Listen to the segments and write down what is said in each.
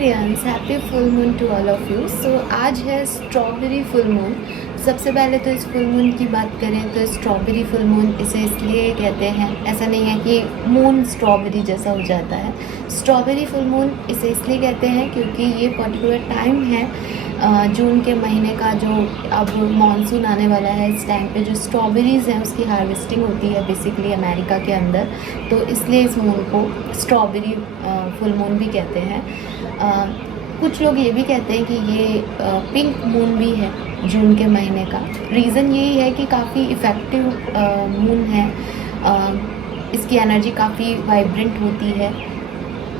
रियांस, happy full moon to all of you. So आज है strawberry full moon. सबसे पहले तो इस फुल मून की बात करें तो स्ट्रॉबेरी फुल मून इसे इसलिए कहते हैं, ऐसा नहीं है कि मून स्ट्रॉबेरी जैसा हो जाता है। स्ट्रॉबेरी फुल मून इसे इसलिए कहते हैं क्योंकि ये पर्टिकुलर टाइम है जून के महीने का, जो अब मानसून आने वाला है। इस टाइम पे जो स्ट्रॉबेरीज़ हैं उसकी हार्वेस्टिंग होती है बेसिकली अमेरिका के अंदर, तो इसलिए इस मून को स्ट्रॉबेरी फुल मून भी कहते हैं। कुछ लोग ये भी कहते हैं कि ये पिंक मून भी है जून के महीने का। रीज़न यही है कि काफ़ी इफ़ेक्टिव मून है, इसकी एनर्जी काफ़ी वाइब्रेंट होती है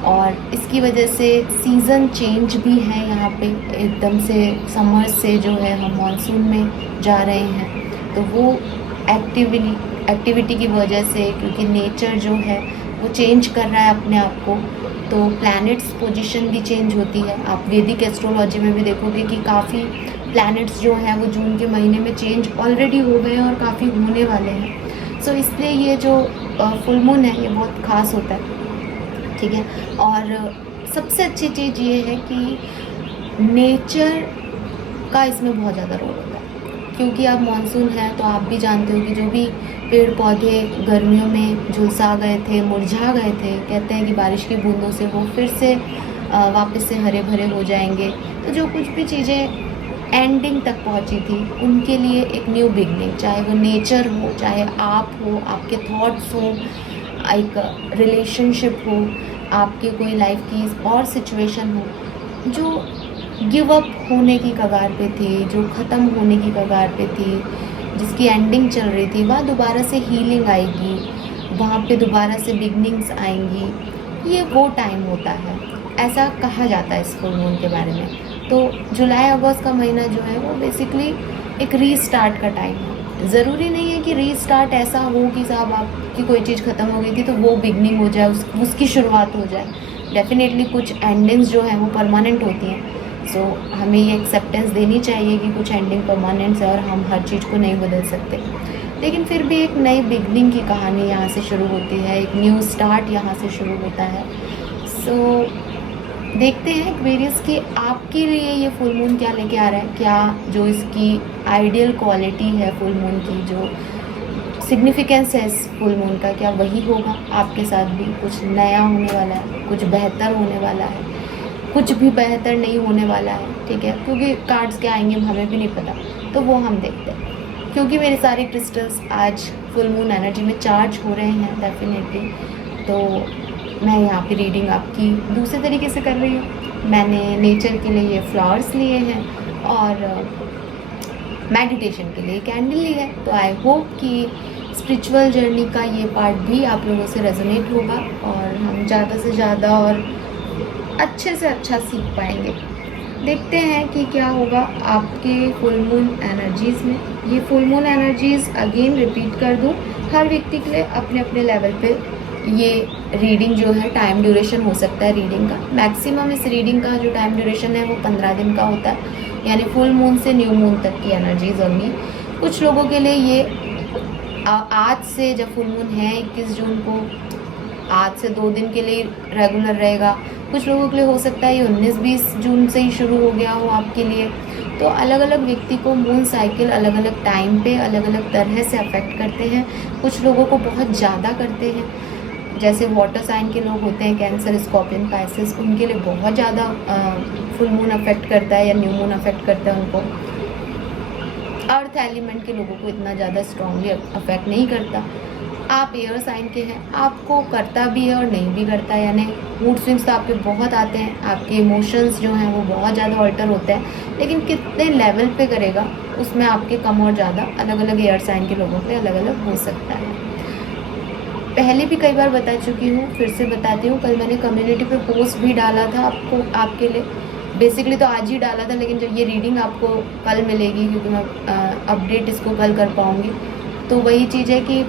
और इसकी वजह से सीज़न चेंज भी है यहाँ पे। एकदम से समर से जो है हम मानसून में जा रहे हैं, तो वो एक्टिविटी की वजह से, क्योंकि नेचर जो है वो चेंज कर रहा है अपने आप को, तो प्लैनेट्स पोजीशन भी चेंज होती है। आप वैदिक एस्ट्रोलॉजी में भी देखोगे कि काफ़ी प्लैनेट्स जो हैं वो जून के महीने में चेंज ऑलरेडी हो गए हैं और काफ़ी होने वाले हैं। सो इसलिए ये जो फुल मून है ये बहुत ख़ास होता है, ठीक है। और सबसे अच्छी चीज़ ये है कि नेचर का इसमें बहुत ज़्यादा रोल होता है, क्योंकि अब मानसून है तो आप भी जानते हो कि जो भी पेड़ पौधे गर्मियों में झुलसा गए थे, मुरझा गए थे, कहते हैं कि बारिश की बूंदों से वो फिर से वापस से हरे भरे हो जाएंगे। तो जो कुछ भी चीज़ें एंडिंग तक पहुंची थी उनके लिए एक न्यू बिगनिंग, चाहे वो नेचर हो, चाहे आप हो, आपके थॉट्स हो, एक रिलेशनशिप हो, आपके कोई लाइफ की और सिचुएशन हो जो गिव अप होने की कगार पे थी, जो ख़त्म होने की कगार पे थी, जिसकी एंडिंग चल रही थी, वहाँ दोबारा से हीलिंग आएगी, वहाँ पे दोबारा से बिगनिंग्स आएंगी। ये वो टाइम होता है, ऐसा कहा जाता है इस फुल मून के बारे में। तो जुलाई अगस्त का महीना जो है वो बेसिकली एक रीस्टार्ट का टाइम है। ज़रूरी नहीं है कि रीस्टार्ट ऐसा हो कि साहब आपकी कोई चीज़ ख़त्म हो गई थी तो वो बिगनिंग हो जाए, उसकी शुरुआत हो जाए। डेफिनेटली कुछ एंडिंग्स जो हैं वो परमानेंट होती हैं। सो हमें ये एक्सेप्टेंस देनी चाहिए कि कुछ एंडिंग परमानेंट है और हम हर चीज़ को नहीं बदल सकते, लेकिन फिर भी एक नई बिगनिंग की कहानी यहाँ से शुरू होती है, एक न्यू स्टार्ट यहाँ से शुरू होता है। सो देखते हैं एक्वेरियस की आपके लिए ये फुल मून क्या लेके आ रहा है। क्या जो इसकी आइडियल क्वालिटी है फुल मून की, जो सिग्निफिकेंस है इस फुल मून का, क्या वही होगा आपके साथ भी? कुछ नया होने वाला है, कुछ बेहतर होने वाला है, कुछ भी बेहतर नहीं होने वाला है, ठीक है। क्योंकि कार्ड्स क्या आएंगे हमें भी नहीं पता, तो वो हम देखते हैं। क्योंकि मेरे सारे क्रिस्टल्स आज फुल मून एनर्जी में चार्ज हो रहे हैं डेफिनेटली, तो मैं यहाँ पे रीडिंग आपकी दूसरे तरीके से कर रही हूँ। मैंने नेचर के लिए ये फ्लावर्स लिए हैं और मेडिटेशन के लिए कैंडल ली है। तो आई होप कि स्पिरिचुअल जर्नी का ये पार्ट भी आप लोगों से रेजोनेट होगा और हम ज़्यादा से ज़्यादा और अच्छे से अच्छा सीख पाएंगे। देखते हैं कि क्या होगा आपके फुल मून एनर्जीज़ में। ये full moon energies again repeat कर दूँ, हर व्यक्ति के लिए अपने अपने लेवल पे ये रीडिंग जो है, टाइम ड्यूरेशन हो सकता है रीडिंग का। मैक्सिमम इस रीडिंग का जो टाइम ड्यूरेशन है वो 15 दिन का होता है, यानी फुल मून से न्यू मून तक की एनर्जीज होंगी। कुछ लोगों के लिए ये आज से, जब फुल मून है 21 जून को, आज से 2 दिन के लिए रेगुलर रहेगा। कुछ लोगों के लिए हो सकता है ये 19-20 जून से ही शुरू हो गया हो आपके लिए। तो अलग अलग व्यक्ति को मून साइकिल अलग अलग टाइम पे अलग अलग तरह से अफेक्ट करते हैं। कुछ लोगों को बहुत ज़्यादा करते हैं, जैसे वाटर साइन के लोग होते हैं, कैंसर, स्कॉर्पियन, पाइसेस, उनके लिए बहुत ज़्यादा फुल मून अफेक्ट करता है या न्यू मून अफेक्ट करता है उनको। अर्थ एलिमेंट के लोगों को इतना ज़्यादा स्ट्रांगली अफेक्ट नहीं करता। आप एयर साइन के हैं, आपको करता भी है और नहीं भी करता, यानी मूड स्विंग्स तो आपके बहुत आते हैं, आपके इमोशंस जो हैं वो बहुत ज़्यादा ऑल्टर होते हैं, लेकिन कितने लेवल पे करेगा उसमें आपके कम और ज़्यादा अलग अलग एयर साइन के लोगों पे अलग अलग हो सकता है। पहले भी कई बार बता चुकी हूँ, फिर से बताती हूँ। कल मैंने कम्युनिटी पे पोस्ट भी डाला था आपके लिए, बेसिकली तो आज ही डाला था, लेकिन जब ये रीडिंग आपको कल मिलेगी, क्योंकि मैं अपडेट इसको कल कर पाऊँगी। तो वही चीज़ है कि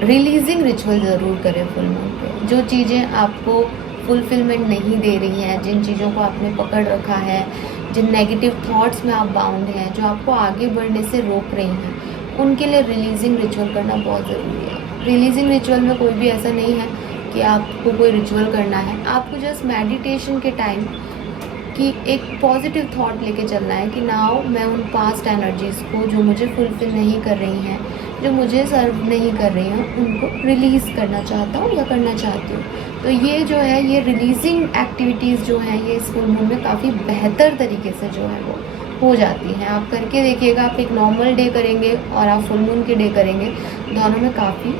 रिलीजिंग रिचुअल ज़रूर करें फुल मून पे। जो चीज़ें आपको फुलफिलमेंट नहीं दे रही हैं, जिन चीज़ों को आपने पकड़ रखा है, जिन नेगेटिव थॉट्स में आप बाउंड हैं, जो आपको आगे बढ़ने से रोक रही हैं, उनके लिए रिलीजिंग रिचुअल करना बहुत ज़रूरी है। रिलीजिंग रिचुअल में कोई भी ऐसा नहीं है कि आपको कोई रिचुअल करना है, आपको जस्ट मेडिटेशन के टाइम कि एक पॉजिटिव थॉट लेके चलना है कि नाउ मैं उन पास्ट एनर्जीज़ को जो मुझे फुलफ़िल नहीं कर रही हैं, जो मुझे सर्व नहीं कर रही हैं, उनको रिलीज़ करना चाहता हूँ या करना चाहती हूँ। तो ये जो है, ये रिलीजिंग एक्टिविटीज़ जो हैं, ये इस फुल मून में काफ़ी बेहतर तरीके से जो है वो हो जाती हैं। आप करके देखिएगा, आप एक नॉर्मल डे करेंगे और आप फुल मून के डे करेंगे, दोनों में काफ़ी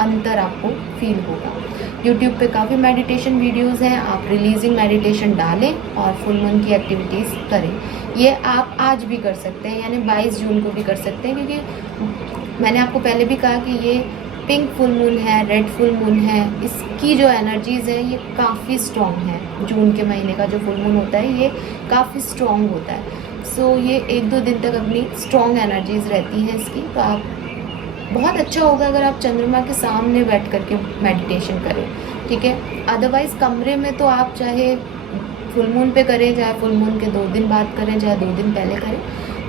अंतर आपको फील होगा। यूट्यूब पे काफ़ी मेडिटेशन वीडियोस हैं, आप रिलीजिंग मेडिटेशन डालें और फुल मून की एक्टिविटीज़ करें। ये आप आज भी कर सकते हैं, यानी 22 जून को भी कर सकते हैं, क्योंकि मैंने आपको पहले भी कहा कि ये पिंक फुल मून है, रेड फुल मून है, इसकी जो एनर्जीज़ हैं ये काफ़ी स्ट्रॉन्ग है। जून के महीने का जो फुल मून होता है ये काफ़ी स्ट्रॉन्ग होता है। सो ये 1-2 दिन तक अपनी स्ट्रॉन्ग एनर्जीज़ रहती हैं इसकी। तो आप बहुत अच्छा होगा अगर आप चंद्रमा के सामने बैठ करके मेडिटेशन करें, ठीक है। अदरवाइज़ कमरे में तो आप चाहे फुल मून पे करें, चाहे फुल मून के 2 दिन बाद करें, चाहे 2 दिन पहले करें,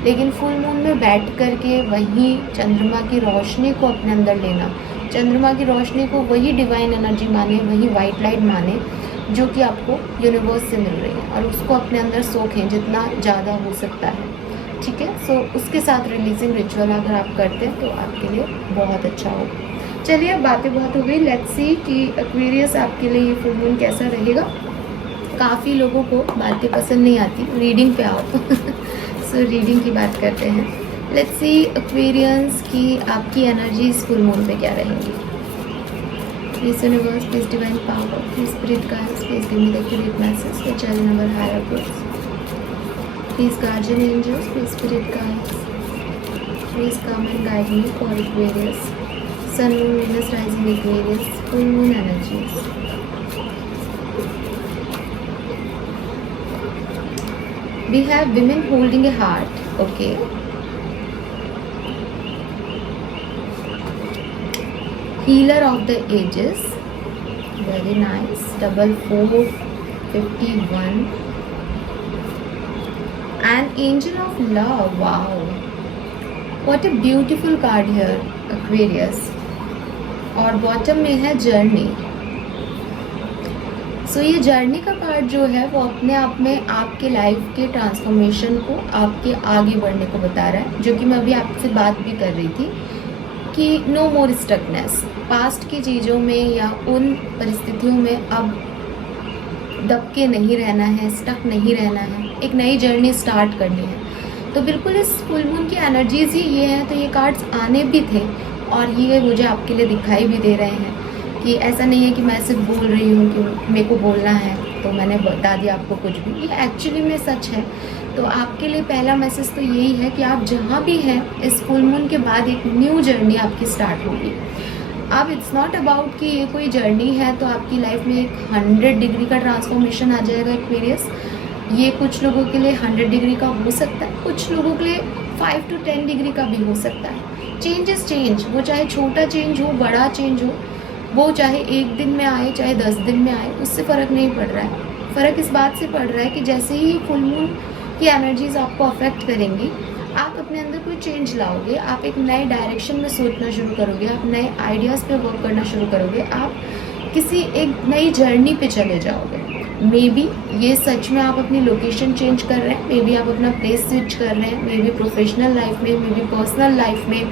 लेकिन फुल मून में बैठ करके वही चंद्रमा की रोशनी को अपने अंदर लेना, चंद्रमा की रोशनी को वही डिवाइन एनर्जी माने, वही वाइट लाइट माने जो कि आपको यूनिवर्स से मिल रही है, और उसको अपने अंदर सोखें जितना ज़्यादा हो सकता है, ठीक है। सो उसके साथ रिलीजिंग रिचुअल अगर आप करते हैं तो आपके लिए बहुत अच्छा होगा। चलिए, अब बातें बहुत हो गई, लेट्स सी कि एक्वेरियस आपके लिए ये फुल मून कैसा रहेगा। काफ़ी लोगों को बातें पसंद नहीं आती, रीडिंग पे आओ सो रीडिंग की बात करते हैं। लेट्स सी एक्वेरियंस की आपकी एनर्जीज फुल मून पे क्या रहेंगी। Please universe, please divine power, please spirit guides, please give me the accurate message which are in our higher goods. Please guardian angels, please spirit guides, please come and guide me for Aquarius, Sun, Moon, Venus, rising Aquarius, full moon energies. We have women holding a heart, okay. Healer of the ages, very nice. 4451. An angel of love, wow, what a beautiful card here, Aquarius. और bottom में है journey. सो ये journey का card जो है वो अपने आप में आपके लाइफ के ट्रांसफॉर्मेशन को, आपके आगे बढ़ने को बता रहा है, जो कि मैं अभी आपसे बात भी कर रही थी कि नो मोर स्टकनेस। पास्ट की चीज़ों में या उन परिस्थितियों में अब दब के नहीं रहना है, स्टक नहीं रहना है, एक नई जर्नी स्टार्ट करनी है। तो बिल्कुल इस फुल मून की एनर्जीज ही ये है। तो ये कार्ड्स आने भी थे और ये मुझे आपके लिए दिखाई भी दे रहे हैं कि ऐसा नहीं है कि मैं सिर्फ बोल रही हूँ कि मेरे को बोलना है तो मैंने बता दिया आपको कुछ भी, ये एक्चुअली में सच है। तो आपके लिए पहला मैसेज तो यही है कि आप जहाँ भी हैं, इस फुल मून के बाद एक न्यू जर्नी आपकी स्टार्ट होगी। अब इट्स नॉट अबाउट कि ये कोई जर्नी है तो आपकी लाइफ में एक 100 डिग्री का ट्रांसफॉर्मेशन आ जाएगा एक्वेरियस। ये कुछ लोगों के लिए 100 डिग्री का हो सकता है, कुछ लोगों के लिए 5 to 10 डिग्री का भी हो सकता है। चेंज इज़ चेंज, वो चाहे छोटा चेंज हो, बड़ा चेंज हो, वो चाहे 1 दिन में आए चाहे 10 दिन में आए, उससे फ़र्क नहीं पड़ रहा है। फ़र्क इस बात से पड़ रहा है कि जैसे ही फुल मून की एनर्जीज़ आपको अफेक्ट करेंगी, आप अपने अंदर कोई चेंज लाओगे, आप एक नए डायरेक्शन में सोचना शुरू करोगे, आप नए आइडियाज़ पे वर्क करना शुरू करोगे, आप किसी एक नई जर्नी पे चले जाओगे। मे बी ये सच में आप अपनी लोकेशन चेंज कर रहे हैं, मे बी आप अपना प्लेस स्विच कर रहे हैं, मे बी प्रोफेशनल लाइफ में, मे बी पर्सनल लाइफ में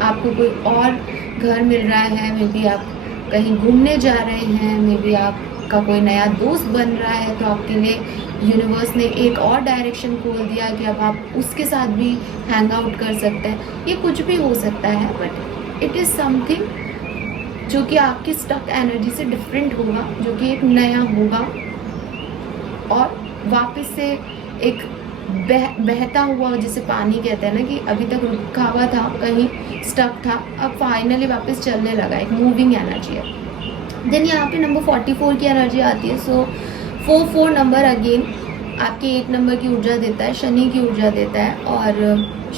आपको कोई और घर मिल रहा है, मे बी आप कहीं घूमने जा रहे हैं, मे बी आपका कोई नया दोस्त बन रहा है, तो आपके लिए यूनिवर्स ने एक और डायरेक्शन खोल दिया कि अब आप उसके साथ भी हैंग आउट कर सकते हैं। ये कुछ भी हो सकता है, बट इट इज़ समथिंग जो कि आपकी स्टक एनर्जी से डिफरेंट होगा, जो कि एक नया होगा और वापस से एक बहता हुआ, जिसे पानी कहते हैं ना, कि अभी तक रुका हुआ था, कहीं स्टक था, अब फाइनली वापस चलने लगा, एक मूविंग एनर्जी है। देन यहाँ पे नंबर 44 की एनर्जी आती है। सो 44 नंबर अगेन आपके 1 नंबर की ऊर्जा देता है, शनि की ऊर्जा देता है, और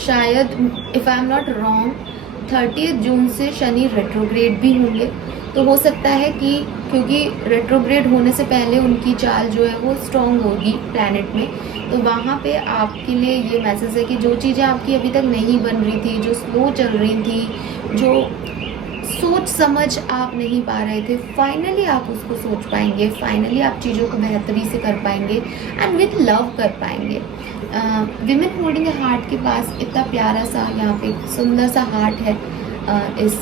शायद if I am not wrong 30 जून से शनि रेट्रोग्रेड भी होंगे। तो हो सकता है कि क्योंकि रेट्रोग्रेड होने से पहले उनकी चाल जो है वो स्ट्रॉन्ग होगी प्लैनेट में, तो वहाँ पे आपके लिए ये मैसेज है कि जो चीज़ें आपकी अभी तक नहीं बन रही थी, जो स्लो चल रही थी, जो सोच समझ आप नहीं पा रहे थे, फाइनली आप उसको सोच पाएंगे, फाइनली आप चीज़ों को बेहतरी से कर पाएंगे एंड विथ लव कर पाएंगे। विमेन होल्डिंग ए हार्ट के पास इतना प्यारा सा यहाँ पे सुंदर सा हार्ट है इस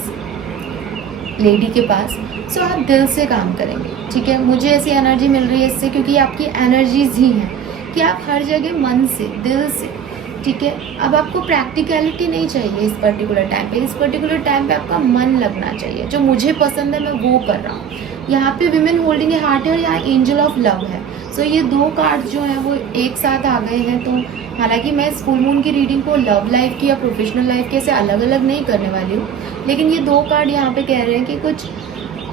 लेडी के पास। सो आप दिल से काम करेंगे, ठीक है। मुझे ऐसी एनर्जी मिल रही है इससे, क्योंकि आपकी एनर्जीज ही हैं कि आप हर जगह मन से, दिल से, ठीक है। अब आपको प्रैक्टिकलिटी नहीं चाहिए इस पर्टिकुलर टाइम पे। इस पर्टिकुलर टाइम पे आपका मन लगना चाहिए। जो मुझे पसंद है मैं वो कर रहा हूँ। यहाँ पे विमेन होल्डिंग ए हार्ट है और यहाँ एंजल ऑफ लव है। सो ये दो कार्ड जो हैं वो एक साथ आ गए हैं। तो हालांकि मैं इस फुल मून की रीडिंग को लव लाइफ की या प्रोफेशनल लाइफ के से अलग अलग नहीं करने वाली हूँ, लेकिन ये दो कार्ड यहाँ पे कह रहे हैं कि कुछ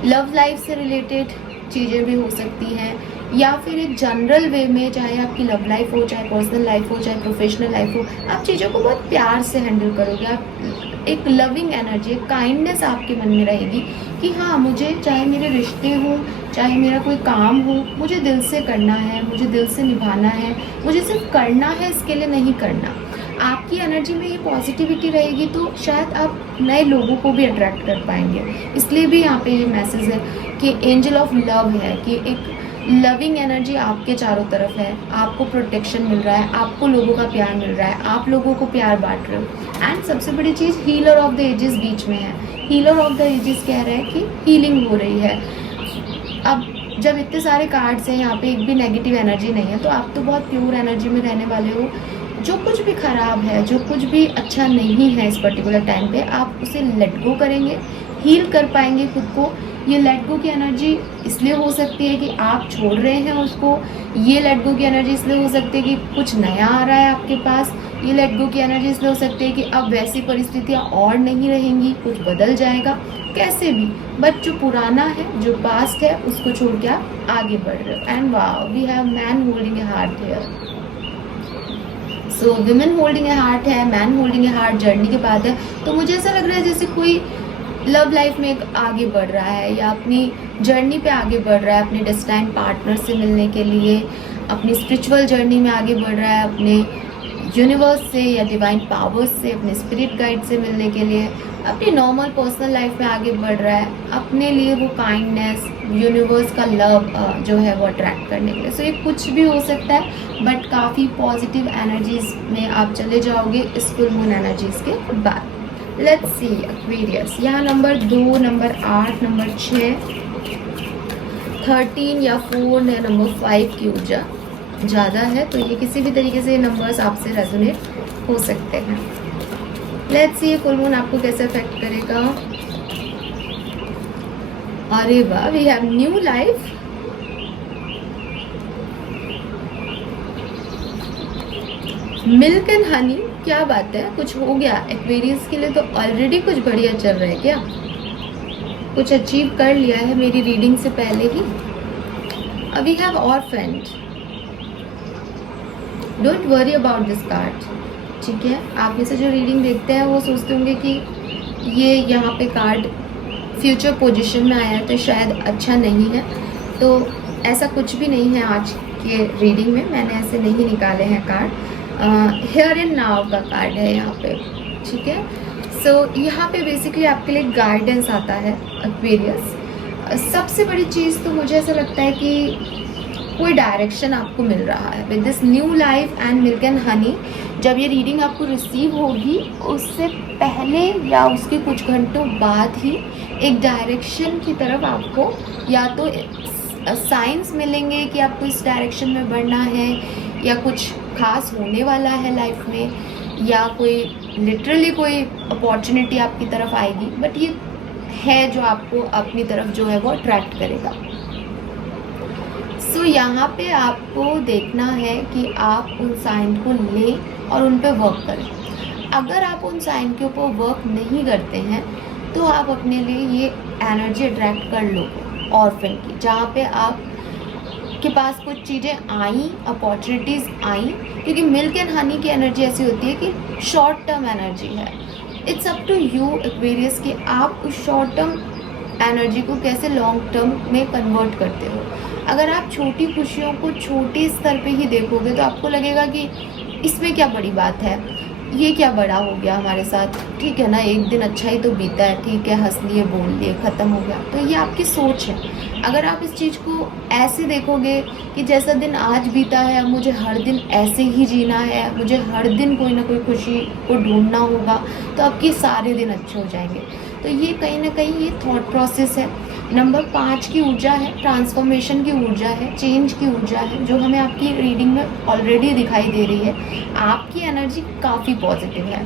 लव लाइफ से रिलेटेड चीज़ें भी हो सकती हैं, या फिर एक जनरल वे में, चाहे आपकी लव लाइफ हो, चाहे पर्सनल लाइफ हो, चाहे प्रोफेशनल लाइफ हो, आप चीज़ों को बहुत प्यार से हैंडल करोगे। आप एक लविंग एनर्जी, एक काइंडनेस आपके मन में रहेगी कि हाँ, मुझे चाहे मेरे रिश्ते हों, चाहे मेरा कोई काम हो, मुझे दिल से करना है, मुझे दिल से निभाना है, मुझे सिर्फ करना है, इसके लिए नहीं करना। आपकी एनर्जी में ये पॉजिटिविटी रहेगी तो शायद आप नए लोगों को भी अट्रैक्ट कर पाएंगे। इसलिए भी यहाँ पे ये मैसेज है कि एंजल ऑफ लव है, कि एक लविंग एनर्जी आपके चारों तरफ है, आपको प्रोटेक्शन मिल रहा है, आपको लोगों का प्यार मिल रहा है, आप लोगों को प्यार बांट रहे हो। एंड सबसे बड़ी चीज़, हीलर ऑफ द एजेस बीच में है। हीलर ऑफ द एजेस कह रहे हैं कि हीलिंग हो रही है। अब जब इतने सारे कार्ड्स हैं यहाँ पे, एक भी नेगेटिव एनर्जी नहीं है, तो आप तो बहुत प्योर एनर्जी में रहने वाले हो। जो कुछ भी ख़राब है, जो कुछ भी अच्छा नहीं है इस पर्टिकुलर टाइम पे, आप उसे लेट गो करेंगे, हील कर पाएंगे खुद को। ये लेट गो की एनर्जी इसलिए हो सकती है कि आप छोड़ रहे हैं उसको। ये लेट गो की एनर्जी इसलिए हो सकती है कि कुछ नया आ रहा है आपके पास। ये लेट गो की एनर्जी इसलिए हो सकती है कि अब वैसी परिस्थितियाँ और नहीं रहेंगी, कुछ बदल जाएगा कैसे भी। बट जो पुराना है, जो पास्ट है, उसको छोड़ के आप आगे बढ़ रहे हो। And wow, we have man holding a heart here. So women holding a heart है, man holding a heart journey के बाद है। तो मुझे ऐसा लग रहा है जैसे कोई लव लाइफ में आगे बढ़ रहा है, या अपनी जर्नी पे आगे बढ़ रहा है, अपने डेस्टाइन पार्टनर से मिलने के लिए, अपनी स्पिरिचुअल जर्नी में आगे बढ़ रहा है, अपने यूनिवर्स से या डिवाइन पावर्स से, अपने स्पिरिट गाइड से मिलने के लिए, अपनी नॉर्मल पर्सनल लाइफ में आगे बढ़ रहा है, अपने लिए वो काइंडनेस, यूनिवर्स का लव जो है वो अट्रैक्ट करने के लिए। सो ये कुछ भी हो सकता है, बट काफ़ी पॉजिटिव एनर्जीज में आप चले जाओगे इस फुल मून एनर्जीज के बाद। लेट्स सी एक्वेरियस, यहाँ नंबर 2, नंबर 8, नंबर 6, 13 या 4 या नंबर 5 की ऊर्जा ज़्यादा है, तो ये किसी भी तरीके से नंबर्स आपसे रेजोनेट हो सकते हैं। लेट्स सी ये फुल मून आपको कैसे अफेक्ट करेगा। अरे वाह, we have new life. Milk and honey, क्या बात है, कुछ हो गया एक्वेरियस के लिए। तो ऑलरेडी कुछ बढ़िया चल रहा है क्या, कुछ अचीव कर लिया है मेरी रीडिंग से पहले ही। We have orphaned, don't worry about this card, ठीक है। आप में से जो रीडिंग देखते हैं वो सोचते होंगे कि ये यहाँ पे कार्ड फ्यूचर पोजीशन में आया है तो शायद अच्छा नहीं है। तो ऐसा कुछ भी नहीं है। आज के रीडिंग में मैंने ऐसे नहीं निकाले हैं कार्ड। हियर एंड नाउ का कार्ड है यहाँ पे, ठीक है। सो यहाँ पे बेसिकली आपके लिए गाइडेंस आता है एक्वेरियस। सबसे बड़ी चीज़ तो मुझे ऐसा लगता है कि कोई डायरेक्शन आपको मिल रहा है with this new life and milk and Honey. जब ये रीडिंग आपको रिसीव होगी उससे पहले या उसके कुछ घंटों बाद ही एक डायरेक्शन की तरफ आपको या तो साइंस मिलेंगे कि आपको इस डायरेक्शन में बढ़ना है, या कुछ खास होने वाला है लाइफ में, या कोई लिटरली कोई अपॉर्चुनिटी आपकी तरफ आएगी। बट ये है जो आपको अपनी तरफ जो है वो अट्रैक्ट करेगा। सो यहाँ पे आपको देखना है कि आप उन साइन को लें और उन पे वर्क करें। अगर आप उन साइन के ऊपर वर्क नहीं करते हैं तो आप अपने लिए ये एनर्जी अट्रैक्ट कर लो ऑर्फन की, जहाँ पे आप के पास कुछ चीज़ें आई, अपॉर्चुनिटीज़ आई। क्योंकि मिल्क एंड हनी की एनर्जी ऐसी होती है कि शॉर्ट टर्म एनर्जी है। It's up to you Aquarius कि आप उस शॉर्ट टर्म एनर्जी को कैसे लॉन्ग टर्म में कन्वर्ट करते हो। अगर आप छोटी खुशियों को छोटे स्तर पे ही देखोगे तो आपको लगेगा कि इसमें क्या बड़ी बात है। ये क्या बड़ा हो गया हमारे साथ, ठीक है ना, एक दिन अच्छा ही तो बीता है, ठीक है, हंस लिए बोल लिए ख़त्म हो गया। तो ये आपकी सोच है। अगर आप इस चीज़ को ऐसे देखोगे कि जैसा दिन आज बीता है मुझे हर दिन ऐसे ही जीना है, मुझे हर दिन कोई ना कोई खुशी को ढूंढना होगा, तो आपके सारे दिन अच्छे हो जाएंगे। तो ये कहीं ना कहीं ये थॉट प्रोसेस है। नंबर 5 की ऊर्जा है, ट्रांसफॉर्मेशन की ऊर्जा है, चेंज की ऊर्जा है, जो हमें आपकी रीडिंग में ऑलरेडी दिखाई दे रही है। आपकी एनर्जी काफ़ी पॉजिटिव है।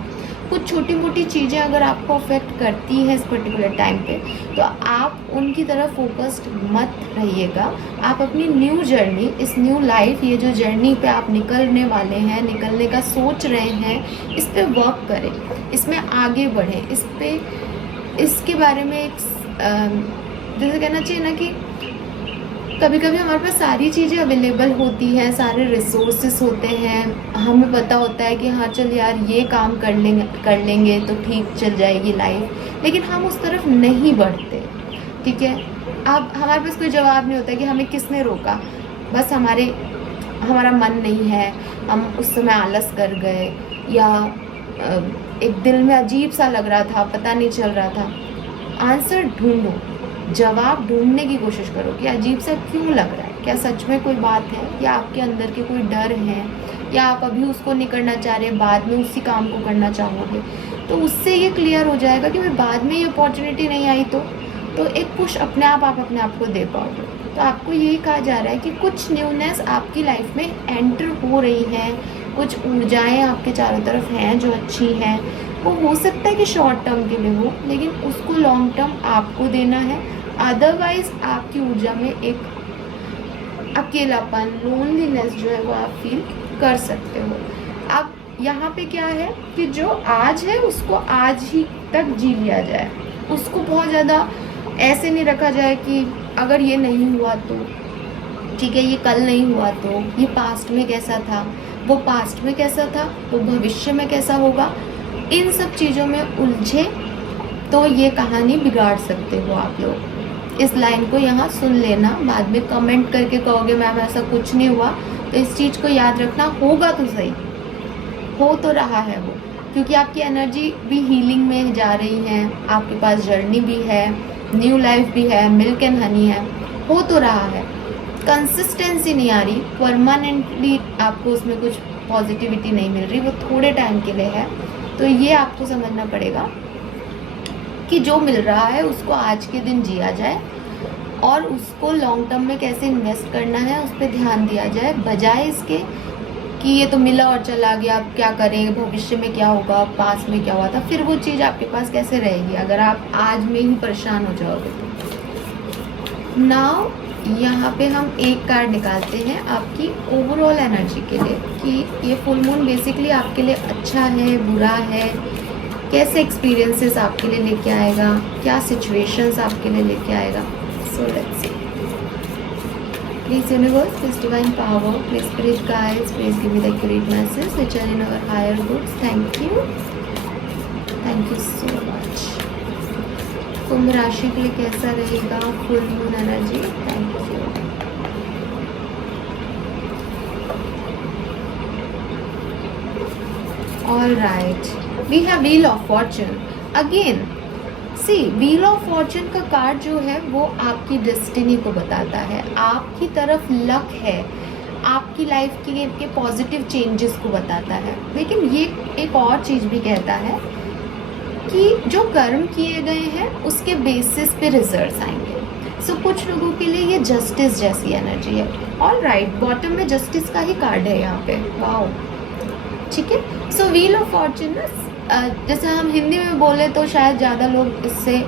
कुछ छोटी मोटी चीज़ें अगर आपको अफेक्ट करती है इस पर्टिकुलर टाइम पे, तो आप उनकी तरफ फोकस्ड मत रहिएगा। आप अपनी न्यू जर्नी, इस न्यू लाइफ, ये जो जर्नी पे आप निकलने वाले हैं, निकलने का सोच रहे हैं, इस पे वर्क करें, इसमें आगे बढ़ें, इस पे इसके बारे में एक जैसे कहना चाहिए ना कि कभी कभी हमारे पास सारी चीज़ें अवेलेबल होती हैं, सारे रिसोर्सेस होते हैं, हमें पता होता है कि हाँ चल यार ये काम कर लेंगे तो ठीक चल जाएगी लाइफ, लेकिन हम उस तरफ नहीं बढ़ते। ठीक है, अब हमारे पास कोई जवाब नहीं होता कि हमें किसने रोका, बस हमारा मन नहीं है, हम उस समय आलस कर गए, या एक दिल में अजीब सा लग रहा था, पता नहीं चल रहा था। आंसर ढूंढो, जवाब ढूंढने की कोशिश करो कि अजीब सा क्यों लग रहा है, क्या सच में कोई बात है, या आपके अंदर के कोई डर है, या आप अभी उसको नहीं करना चाह रहे, बाद में उसी काम को करना चाहोगे। तो उससे ये क्लियर हो जाएगा कि भाई बाद में ये अपॉर्चुनिटी नहीं आई तो एक पुश अपने आप को दे पाओगे। तो आपको यही कहा जा रहा है कि कुछ न्यूनेस आपकी लाइफ में एंटर हो रही है, कुछ ऊर्जाएं आपके चारों तरफ हैं जो अच्छी हैं। वो हो सकता है कि शॉर्ट टर्म के लिए हो, लेकिन उसको लॉन्ग टर्म आपको देना है। अदरवाइज आपकी ऊर्जा में एक अकेलापन, लोनलीनेस जो है वो आप फील कर सकते हो। अब यहाँ पे क्या है कि जो आज है उसको आज ही तक जी लिया जाए, उसको बहुत ज़्यादा ऐसे नहीं रखा जाए कि अगर ये नहीं हुआ तो ठीक है, ये कल नहीं हुआ तो, ये पास्ट में कैसा था, वो पास्ट में कैसा था, वो भविष्य में कैसा होगा। इन सब चीज़ों में उलझे तो ये कहानी बिगाड़ सकते हो आप लोग। इस लाइन को यहाँ सुन लेना, बाद में कमेंट करके कहोगे मैम ऐसा कुछ नहीं हुआ, तो इस चीज़ को याद रखना, होगा तो सही, हो तो रहा है वो, क्योंकि आपकी एनर्जी भी हीलिंग में जा रही है, आपके पास जर्नी भी है, न्यू लाइफ भी है, मिल्क एंड हनी है, हो तो रहा है। कंसिस्टेंसी नहीं आ रही, परमानेंटली आपको उसमें कुछ पॉजिटिविटी नहीं मिल रही, वो थोड़े टाइम के लिए है। तो ये आपको समझना पड़ेगा कि जो मिल रहा है उसको आज के दिन जिया जाए, और उसको लॉन्ग टर्म में कैसे इन्वेस्ट करना है उस पर ध्यान दिया जाए, बजाय इसके कि ये तो मिला और चला गया, अब क्या करें, भविष्य में क्या होगा, पास में क्या हुआ था, फिर वो चीज़ आपके पास कैसे रहेगी अगर आप आज में ही परेशान हो जाओगे तो। नाउ यहाँ पे हम एक कार्ड निकालते हैं आपकी ओवरऑल एनर्जी के लिए कि ये फुल मून बेसिकली आपके लिए अच्छा है, बुरा है, कैसे एक्सपीरियंसेस आपके लिए लेके आएगा, क्या सिचुएशंस आपके लिए लेके आएगा। So let's see, please universe, please divine power, please spirit guides, please give me the accurate message which are in our higher goods. Thank you so much. कुंभ राशि के लिए कैसा रहेगा full moon energy? Thank you. All right, we have wheel of fortune again. See, wheel of fortune का card जो है वो आपकी डेस्टिनी को बताता है, आपकी तरफ लक है, आपकी लाइफ के पॉजिटिव चेंजेस को बताता है। लेकिन ये एक और चीज़ भी कहता है कि जो कर्म किए गए हैं उसके बेसिस पे रिजल्ट्स आएंगे। सो कुछ लोगों के लिए ये जस्टिस जैसी एनर्जी है। ऑल राइट, बॉटम में जस्टिस का ही कार्ड है यहाँ पे, वाओ, ठीक है। सो व्हील ऑफ फॉर्चून, जैसे हम हिंदी में बोले तो शायद ज़्यादा लोग इससे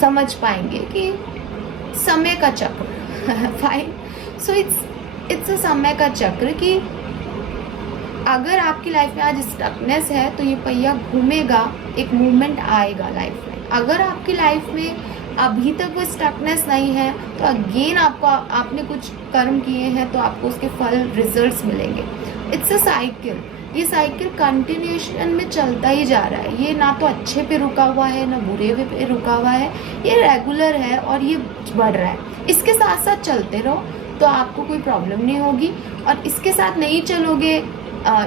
समझ पाएंगे कि समय का चक्र। फाइन, सो इट्स अ समय का चक्र कि अगर आपकी लाइफ में आज स्टकनेस है तो ये पहिया घूमेगा, एक मूवमेंट आएगा लाइफ में। अगर आपकी लाइफ में अभी तक वो स्टकनेस नहीं है तो अगेन आपने कुछ कर्म किए हैं तो आपको उसके फल, रिजल्ट्स मिलेंगे। इट्स अ साइकिल, ये साइकिल कंटिन्यूएशन में चलता ही जा रहा है। ये ना तो अच्छे पे रुका हुआ है ना बुरे पे रुका हुआ है, ये रेगुलर है और ये बढ़ रहा है। इसके साथ साथ चलते रहो तो आपको कोई प्रॉब्लम नहीं होगी, और इसके साथ नहीं चलोगे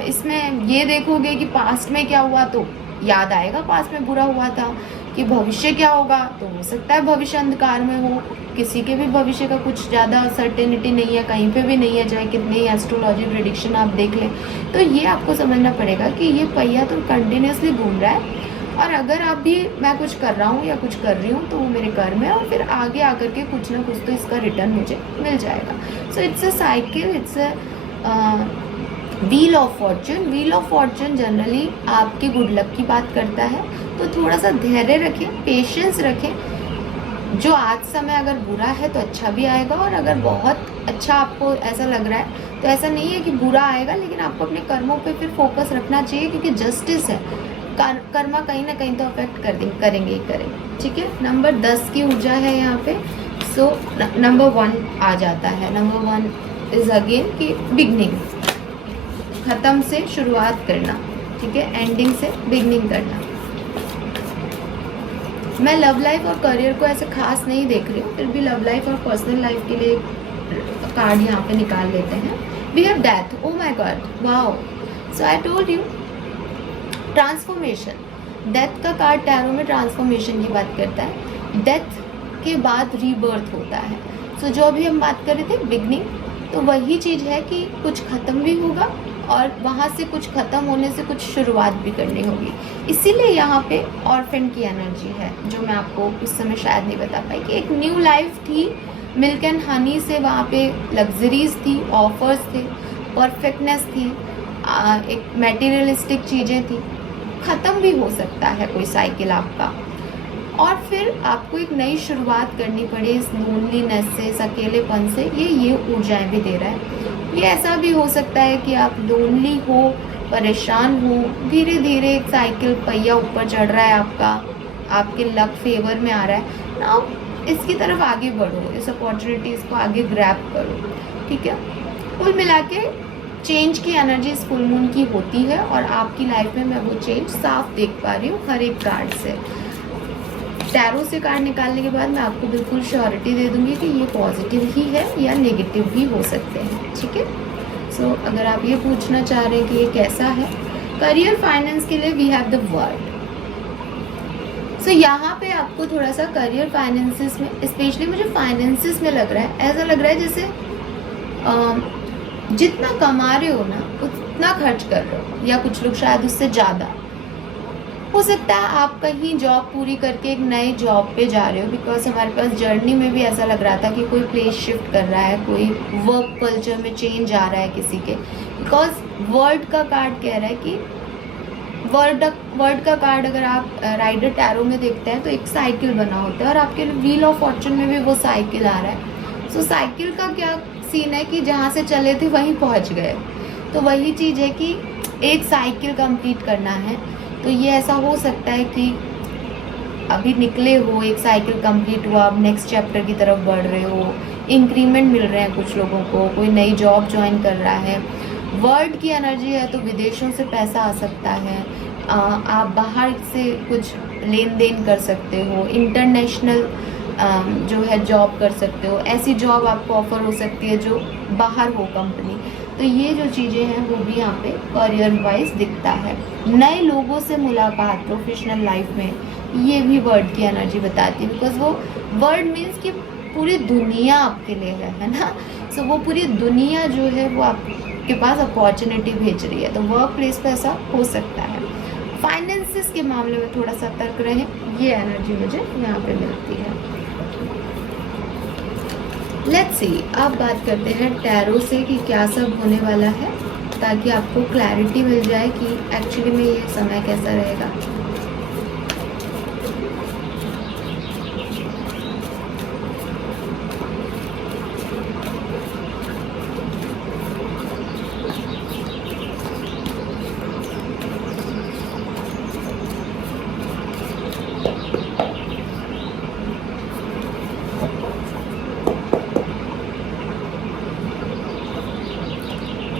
इसमें ये देखोगे कि पास्ट में क्या हुआ तो याद आएगा पास्ट में बुरा हुआ था, कि भविष्य क्या होगा तो हो सकता है भविष्य अंधकार में हो। किसी के भी भविष्य का कुछ ज़्यादा सर्टेनिटी नहीं है, कहीं पे भी नहीं है, चाहे कितने ही एस्ट्रोलॉजी प्रेडिक्शन आप देख लें। तो ये आपको समझना पड़ेगा कि ये पहिया तो कंटिन्यूसली घूम रहा है, और अगर आप भी मैं कुछ कर रहा हूँ या कुछ कर रही हूँ तो वो मेरे कर्म है, और फिर आगे आकर के कुछ ना कुछ तो इसका रिटर्न मुझे मिल जाएगा। So it's a cycle, it's a wheel of Fortune. Wheel of Fortune generally आपके गुड लक की बात करता है, तो थोड़ा सा धैर्य रखें, पेशेंस रखें। जो आज समय अगर बुरा है तो अच्छा भी आएगा, और अगर बहुत अच्छा आपको ऐसा लग रहा है तो ऐसा नहीं है कि बुरा आएगा, लेकिन आपको अपने कर्मों पे फिर फोकस रखना चाहिए, क्योंकि जस्टिस है, कर्मा कहीं ना कहीं तो अफेक्ट करेंगे ही करेंगे। ठीक है, नंबर 10 की ऊर्जा है यहाँ पे। सो नंबर 1 आ जाता है। नंबर 1 इज अगेन कि बिगनिंग, खत्म से शुरुआत करना। ठीक है, एंडिंग से बिगनिंग करना। मैं लव लाइफ और करियर को ऐसे खास नहीं देख रही हूँ, फिर भी लव लाइफ और पर्सनल लाइफ के लिए कार्ड यहाँ पे निकाल लेते हैं। We have death, oh my God, wow. So I told you transformation. Death का कार्ड टैरो में ट्रांसफॉर्मेशन की बात करता है। डेथ के बाद रीबर्थ होता है। सो जो अभी हम बात कर रहे थे बिगनिंग, तो वही चीज़ है कि कुछ ख़त्म भी होगा और वहाँ से कुछ ख़त्म होने से कुछ शुरुआत भी करनी होगी। इसीलिए यहाँ पे ऑर्फन की एनर्जी है, जो मैं आपको उस समय शायद नहीं बता पाई, कि एक न्यू लाइफ थी, मिल्क एंड हनी से वहाँ पे लग्जरीज थी, ऑफर्स थे, परफेक्टनेस थी, एक मटेरियलिस्टिक चीज़ें थी। ख़त्म भी हो सकता है कोई साइकिल आपका, और फिर आपको एक नई शुरुआत करनी पड़े इस लोनलीनेस से, इस अकेलेपन से। ये ऊर्जाएं भी दे रहा है। ये ऐसा भी हो सकता है कि आप लोनली हो, परेशान हो, धीरे धीरे एक साइकिल पहिया ऊपर चढ़ रहा है आपका, आपके लक फेवर में आ रहा है ना, इसकी तरफ आगे बढ़ो, इस अपॉर्चुनिटीज़ को आगे ग्रैब करो। ठीक है, कुल मिला के चेंज की एनर्जी इस फुल मून की होती है, और आपकी लाइफ में मैं वो चेंज साफ देख पा रही हूँ हर एक कार्ड से। टैरो से कार्ड निकालने के बाद मैं आपको बिल्कुल श्योरिटी दे दूंगी कि ये पॉजिटिव ही है या नेगेटिव भी हो सकते हैं। ठीक है, सो अगर आप ये पूछना चाह रहे हैं कि ये कैसा है करियर फाइनेंस के लिए, वी हैव द वर्ल्ड। सो यहाँ पे आपको थोड़ा सा करियर फाइनेंसिस में, स्पेशली मुझे फाइनेंसिस में लग रहा है, ऐसा लग रहा है जैसे जितना कमा रहे हो ना उतना खर्च कर रहे हो, या कुछ लोग शायद उससे ज़्यादा। हो सकता है आप कहीं जॉब पूरी करके एक नए जॉब पे जा रहे हो, बिकॉज हमारे पास जर्नी में भी ऐसा लग रहा था कि कोई प्लेस शिफ्ट कर रहा है, कोई वर्क कल्चर में चेंज आ रहा है किसी के। बिकॉज वर्ड का कार्ड कह रहा है कि वर्ड का कार्ड अगर आप राइडर टैरो में देखते हैं तो एक साइकिल बना होता है, और आपके व्हील ऑफ फॉर्चून में भी वो साइकिल आ रहा है। सो साइकिल का क्या सीन है कि जहाँ से चले थे वहीं पहुँच गए। तो वही चीज़ है कि एक साइकिल कंप्लीट करना है। तो ये ऐसा हो सकता है कि अभी निकले हो, एक साइकिल कंप्लीट हुआ, अब नेक्स्ट चैप्टर की तरफ बढ़ रहे हो, इंक्रीमेंट मिल रहे हैं कुछ लोगों को, कोई नई जॉब ज्वाइन कर रहा है। वर्ल्ड की एनर्जी है, तो विदेशों से पैसा आ सकता है, आप बाहर से कुछ लेन देन कर सकते हो, इंटरनेशनल जो है जॉब कर सकते हो, ऐसी जॉब आपको ऑफर हो सकती है जो बाहर हो कंपनी। तो ये जो चीज़ें हैं वो भी यहाँ पे करियर वाइज दिखता है। नए लोगों से मुलाकात प्रोफेशनल लाइफ में, ये भी वर्ड की एनर्जी बताती है, बिकॉज वो वर्ड मीन्स कि पूरी दुनिया आपके लिए है ना। सो वो पूरी दुनिया जो है वो आपके पास अपॉर्चुनिटी भेज रही है। तो वर्क प्लेस पे ऐसा हो सकता है। फाइनेंसिस के मामले में थोड़ा सतर्क रहें, ये एनर्जी मुझे यहाँ पे मिलती है। लेट्स सी, अब बात करते हैं टैरो से कि क्या सब होने वाला है, ताकि आपको क्लैरिटी मिल जाए कि एक्चुअली में ये समय कैसा रहेगा।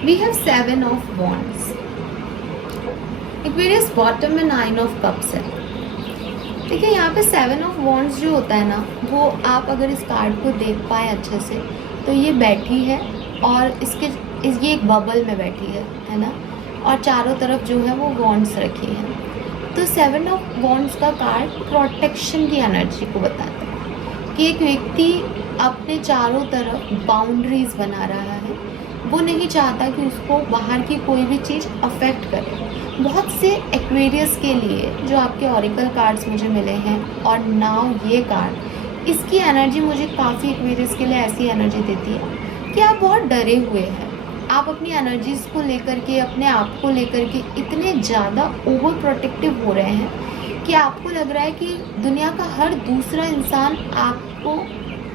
We have 7 of Wands, Aquarius bottom में 9 of Cups है। देखिए यहाँ पे 7 of Wands जो होता है ना, वो आप अगर इस कार्ड को देख पाए अच्छे से तो ये बैठी है, और ये एक बबल में बैठी है ना। और चारों तरफ जो है वो वॉन्ड्स रखे हैं। तो 7 ऑफ वॉन्ड्स का कार्ड प्रोटेक्शन की एनर्जी को बताता है कि एक व्यक्ति अपने चारों तरफ बाउंड्रीज बना रहा है, वो नहीं चाहता कि उसको बाहर की कोई भी चीज़ अफेक्ट करे। बहुत से एक्वेरियस के लिए जो आपके ऑरिकल कार्ड्स मुझे मिले हैं और नाउ ये कार्ड, इसकी एनर्जी मुझे काफ़ी एक्वेरियस के लिए ऐसी एनर्जी देती है कि आप बहुत डरे हुए हैं, आप अपनी एनर्जीज़ को लेकर के, अपने आप को लेकर के इतने ज़्यादा ओवर प्रोटेक्टिव हो रहे हैं कि आपको लग रहा है कि दुनिया का हर दूसरा इंसान आपको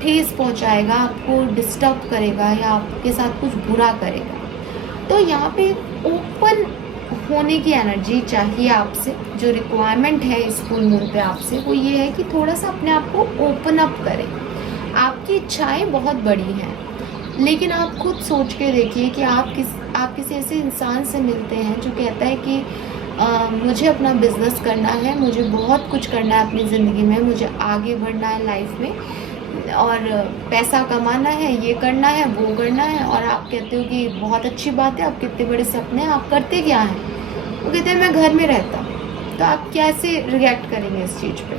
ठेस पहुंचाएगा, आपको डिस्टर्ब करेगा या आपके साथ कुछ बुरा करेगा। तो यहाँ पे ओपन होने की एनर्जी चाहिए आपसे। जो रिक्वायरमेंट है इस फुल मून पे आपसे वो ये है कि थोड़ा सा अपने आप को ओपन अप करें। आपकी इच्छाएं बहुत बड़ी हैं, लेकिन आप खुद सोच के देखिए कि आप किसी ऐसे इंसान से मिलते हैं जो कहता है कि मुझे अपना बिजनेस करना है, मुझे बहुत कुछ करना है अपनी ज़िंदगी में, मुझे आगे बढ़ना है लाइफ में और पैसा कमाना है, ये करना है, वो करना है। और आप कहते हो कि बहुत अच्छी बात है, आप कितने बड़े सपने हैं, आप करते क्या हैं? वो कहते हैं मैं घर में रहता हूँ। तो आप कैसे रिएक्ट करेंगे इस चीज़ पे?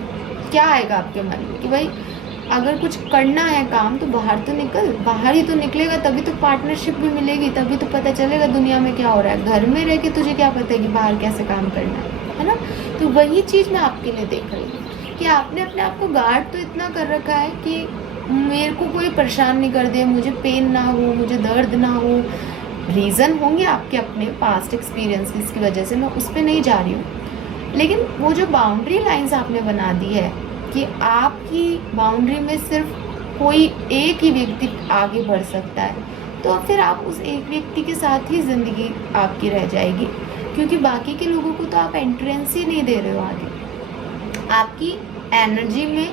क्या आएगा आपके मन में कि भाई अगर कुछ करना है काम तो बाहर तो निकल, बाहर ही तो निकलेगा तभी तो पार्टनरशिप भी मिलेगी, तभी तो पता चलेगा दुनिया में क्या हो रहा है। घर में रह के तुझे क्या पता है कि बाहर कैसे काम करना है ना? तो वही चीज़ मैं आपके लिए देख रही हूँ कि आपने अपने आप को गार्ड तो इतना कर रखा है कि मेरे को कोई परेशान नहीं कर दे, मुझे पेन ना हो, मुझे दर्द ना हो। रीज़न होंगे आपके अपने पास्ट एक्सपीरियंसेस की वजह से, मैं उस पर नहीं जा रही हूँ। लेकिन वो जो बाउंड्री लाइंस आपने बना दी है कि आपकी बाउंड्री में सिर्फ कोई एक ही व्यक्ति आगे बढ़ सकता है, तो फिर आप उस एक व्यक्ति के साथ ही ज़िंदगी आपकी रह जाएगी, क्योंकि बाकी के लोगों को तो आप एंट्रेंस ही नहीं दे रहे हो आगे। आपकी एनर्जी में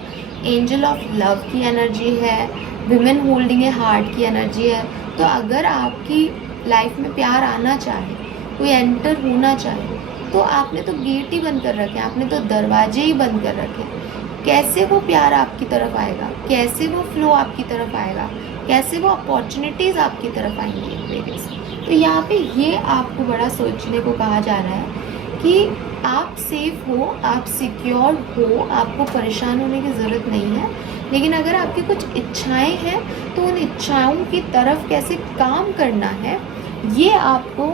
एंजल ऑफ लव की एनर्जी है, विमेन होल्डिंग ए हार्ट की एनर्जी है। तो अगर आपकी लाइफ में प्यार आना चाहे, कोई एंटर होना चाहे, तो आपने तो गेट ही बंद कर रखे हैं, आपने तो दरवाजे ही बंद कर रखे हैं। कैसे वो प्यार आपकी तरफ आएगा, कैसे वो फ्लो आपकी तरफ आएगा, कैसे वो अपॉर्चुनिटीज़ आपकी तरफ आएंगी एक्वेरियस। तो यहाँ पे ये आपको बड़ा सोचने को कहा जा रहा है कि आप सेफ हो, आप सिक्योर हो, आपको परेशान होने की ज़रूरत नहीं है। लेकिन अगर आपकी कुछ इच्छाएं हैं तो उन इच्छाओं की तरफ कैसे काम करना है ये आपको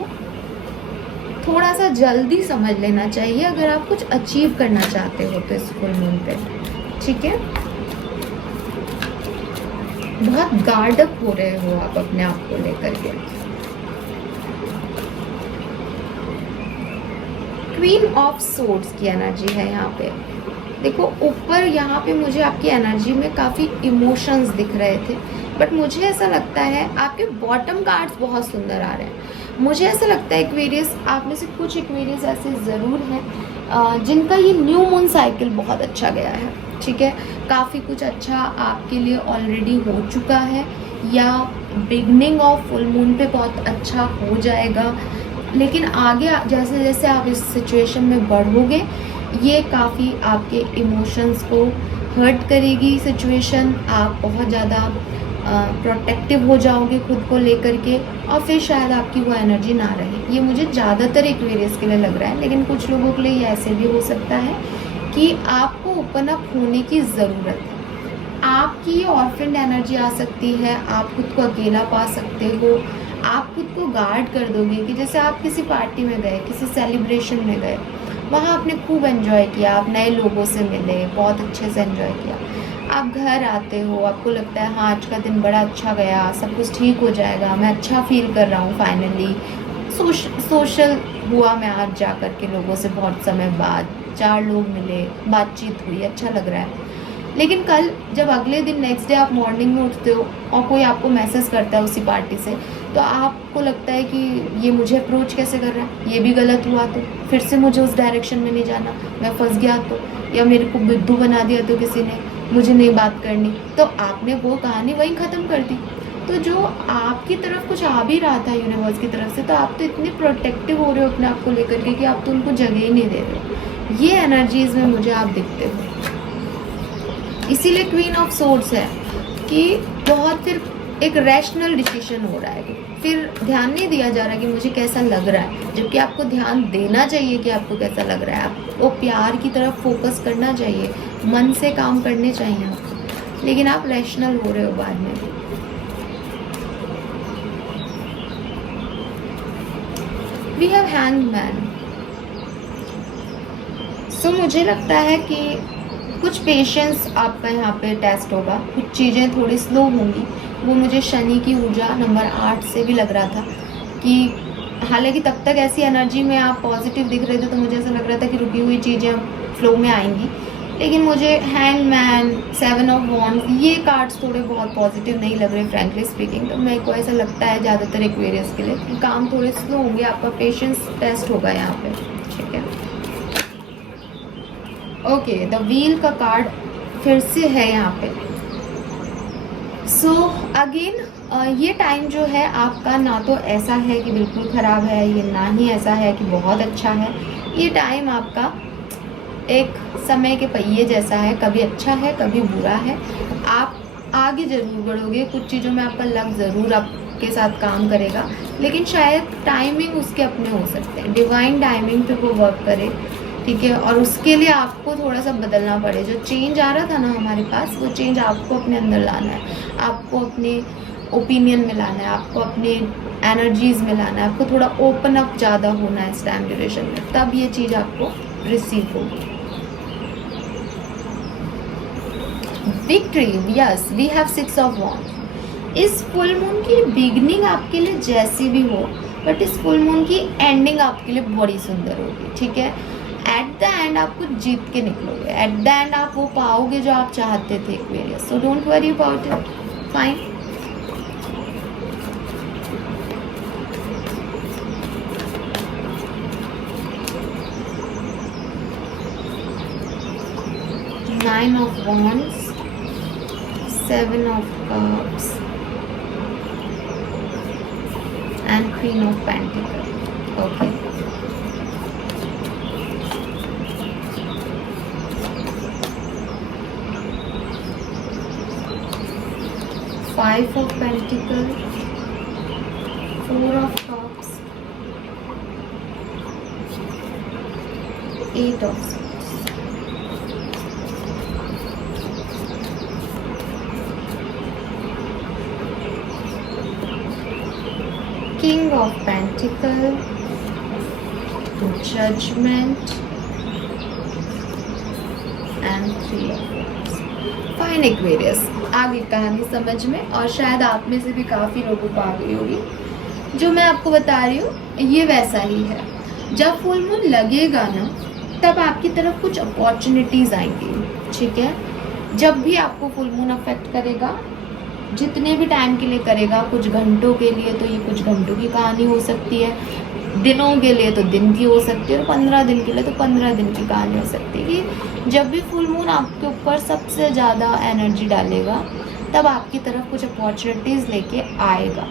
थोड़ा सा जल्दी समझ लेना चाहिए अगर आप कुछ अचीव करना चाहते हो तो इस फुल मून पे, ठीक है? बहुत गार्ड अप हो रहे हो आप अपने आप को लेकर के। क्वीन ऑफ सोर्ड्स की एनर्जी है यहाँ पे। देखो ऊपर यहाँ पे मुझे आपकी एनर्जी में काफ़ी इमोशंस दिख रहे थे, बट मुझे ऐसा लगता है आपके बॉटम कार्ड्स बहुत सुंदर आ रहे हैं। मुझे ऐसा लगता है एक्वेरियस, आप में से कुछ एक्वेरियस ऐसे ज़रूर हैं जिनका ये न्यू मून साइकिल बहुत अच्छा गया है, ठीक है? काफ़ी कुछ अच्छा आपके लिए ऑलरेडी हो चुका है या बिगनिंग ऑफ फुल मून पे बहुत अच्छा हो जाएगा। लेकिन आगे जैसे जैसे आप इस सिचुएशन में बढ़ोगे ये काफ़ी आपके इमोशंस को हर्ट करेगी सिचुएशन। आप बहुत ज़्यादा प्रोटेक्टिव हो जाओगे खुद को लेकर के और फिर शायद आपकी वो एनर्जी ना रहे। ये मुझे ज़्यादातर एक्वेरियस के लिए लग रहा है, लेकिन कुछ लोगों के लिए ये ऐसे भी हो सकता है कि आपको ओपन अप होने की ज़रूरत है। आपकी ऑर्फेंड एनर्जी आ सकती है, आप खुद को अकेला पा सकते हो, आप खुद को गार्ड कर दोगे कि जैसे आप किसी पार्टी में गए, किसी सेलिब्रेशन में गए, वहाँ आपने खूब एंजॉय किया, आप नए लोगों से मिले, बहुत अच्छे से एंजॉय किया। आप घर आते हो, आपको लगता है हाँ आज का दिन बड़ा अच्छा गया, सब कुछ ठीक हो जाएगा, मैं अच्छा फील कर रहा हूँ फाइनली। सोशल हुआ मैं आज जा कर के लोगों से बहुत समय बाद, 4 लोग मिले, बातचीत हुई, अच्छा लग रहा है। लेकिन कल जब अगले दिन नेक्स्ट डे आप मॉर्निंग में उठते हो और कोई आपको मैसेज करता है उसी पार्टी से, तो आपको लगता है कि ये मुझे अप्रोच कैसे कर रहा है, ये भी गलत हुआ तो फिर से मुझे उस डायरेक्शन में नहीं जाना, मैं फंस गया तो, या मेरे को बुद्धू बना दिया तो किसी ने, मुझे नहीं बात करनी, तो आपने वो कहानी वहीं ख़त्म कर दी। तो जो आपकी तरफ कुछ आ भी रहा था यूनिवर्स की तरफ से, तो आप तो इतने प्रोटेक्टिव हो रहे हो अपने आप को लेकर के कि आप तो उनको जगह ही नहीं दे रहे हो। ये एनर्जीज़ में मुझे आप दिखते हो। इसीलिए क्वीन ऑफ सोर्ड्स है कि बहुत फिर एक रैशनल डिसीजन हो रहा है फिर ध्यान नहीं दिया जा रहा कि मुझे कैसा लग रहा है, जबकि आपको ध्यान देना चाहिए कि आपको कैसा लग रहा है। आपको प्यार की तरफ फोकस करना चाहिए, मन से काम करने चाहिए आप, लेकिन आप रैशनल हो रहे हो बाद में। We have hanged man. So मुझे लगता है कि कुछ पेशेंस आपका यहाँ पे टेस्ट होगा, कुछ चीज़ें थोड़ी स्लो होंगी। वो मुझे शनि की ऊर्जा नंबर 8 से भी लग रहा था कि हालांकि तब तक ऐसी एनर्जी में आप पॉजिटिव दिख रहे थे, तो मुझे ऐसा लग रहा था कि रुकी हुई चीज़ें फ्लो में आएंगी, लेकिन मुझे हैंगमैन, 7 ऑफ वॉन्ड्स, ये कार्ड्स थोड़े बहुत पॉजिटिव नहीं लग रहे फ्रैंकली स्पीकिंग। तो मेरे को ऐसा लगता है ज़्यादातर एक्वेरियस के लिए कि काम थोड़े स्लो होंगे, आपका पेशेंस टेस्ट होगा यहाँ पे, ठीक है। ओके, द व्हील का कार्ड फिर से है यहाँ पे। सो अगेन ये टाइम जो है आपका ना तो ऐसा है कि बिल्कुल ख़राब है, ये ना ही ऐसा है कि बहुत अच्छा है। ये टाइम आपका एक समय के पहिए जैसा है, कभी अच्छा है कभी बुरा है। आप आगे ज़रूर बढ़ोगे, कुछ चीज़ों में आपका लक ज़रूर आपके साथ काम करेगा, लेकिन शायद टाइमिंग उसके अपने हो सकते हैं, डिवाइन टाइमिंग पे वो वर्क करे, ठीक है। और उसके लिए आपको थोड़ा सा बदलना पड़े। जो चेंज आ रहा था ना हमारे पास, वो चेंज आपको अपने अंदर लाना है, आपको अपने ओपिनियन में लाना है, आपको अपने एनर्जीज़ में लाना है, आपको थोड़ा ओपन अप ज़्यादा होना है इस टाइम ड्यूरेशन में, तब ये चीज़ आपको रिसीव होगी। Victory, yes, we have 6 of wand. इस फुल मून की बिगनिंग आपके लिए जैसी भी हो, बट इस फुल मून की एंडिंग आपके लिए बड़ी सुंदर होगी, ठीक है। एट द एंड आप कुछ जीत के निकलोगे, एट द एंड आप वो पाओगे जो आप चाहते थे Aquarius. So don't worry about it, fine. Nine of wands, 7 of cups and queen of pentacle. Okay, Five of Pentacles, 4 of Cups, 8 of Swords. King of Pentacles, Judgment, and 3 of Wands. Fine Aquarius, आगे कहानी समझ में, और शायद आप में से भी काफ़ी लोगों को आ गई होगी। जो मैं आपको बता रही हूँ ये वैसा ही है। जब फुल मून लगेगा ना, तब आपकी तरफ कुछ अपॉर्चुनिटीज़ आएंगी, ठीक है। जब भी आपको फुल मून अफेक्ट करेगा, जितने भी टाइम के लिए करेगा, कुछ घंटों के लिए तो ये कुछ घंटों की कहानी हो सकती है, दिनों के लिए तो दिन की हो सकती है, और 15 दिन के लिए तो 15 दिन की कहानी हो सकती है। कि जब भी फुल मून आपके ऊपर सबसे ज़्यादा एनर्जी डालेगा, तब आपकी तरफ कुछ अपॉर्चुनिटीज़ लेके आएगा,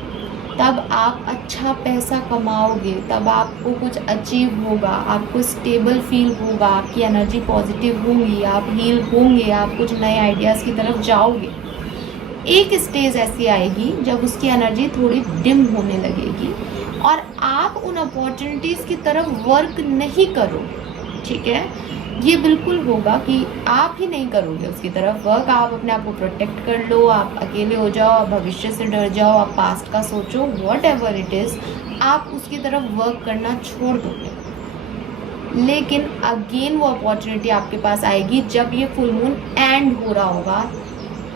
तब आप अच्छा पैसा कमाओगे, तब आपको कुछ अचीव होगा, आपको स्टेबल फील होगा, आपकी एनर्जी पॉजिटिव होंगी, आप हील होंगे, आप कुछ नए आइडियाज़ की तरफ जाओगे। एक स्टेज ऐसी आएगी जब उसकी एनर्जी थोड़ी डिम होने लगेगी और आप उन अपॉर्चुनिटीज़ की तरफ वर्क नहीं करोगे, ठीक है। ये बिल्कुल होगा कि आप ही नहीं करोगे उसकी तरफ वर्क, आप अपने आप को प्रोटेक्ट कर लो, आप अकेले हो जाओ, आप भविष्य से डर जाओ, आप पास्ट का सोचो, वॉट एवर इट इज़, आप उसकी तरफ वर्क करना छोड़ दोगे। लेकिन अगेन वो अपॉर्चुनिटी आपके पास आएगी जब ये फुल मून एंड हो रहा होगा।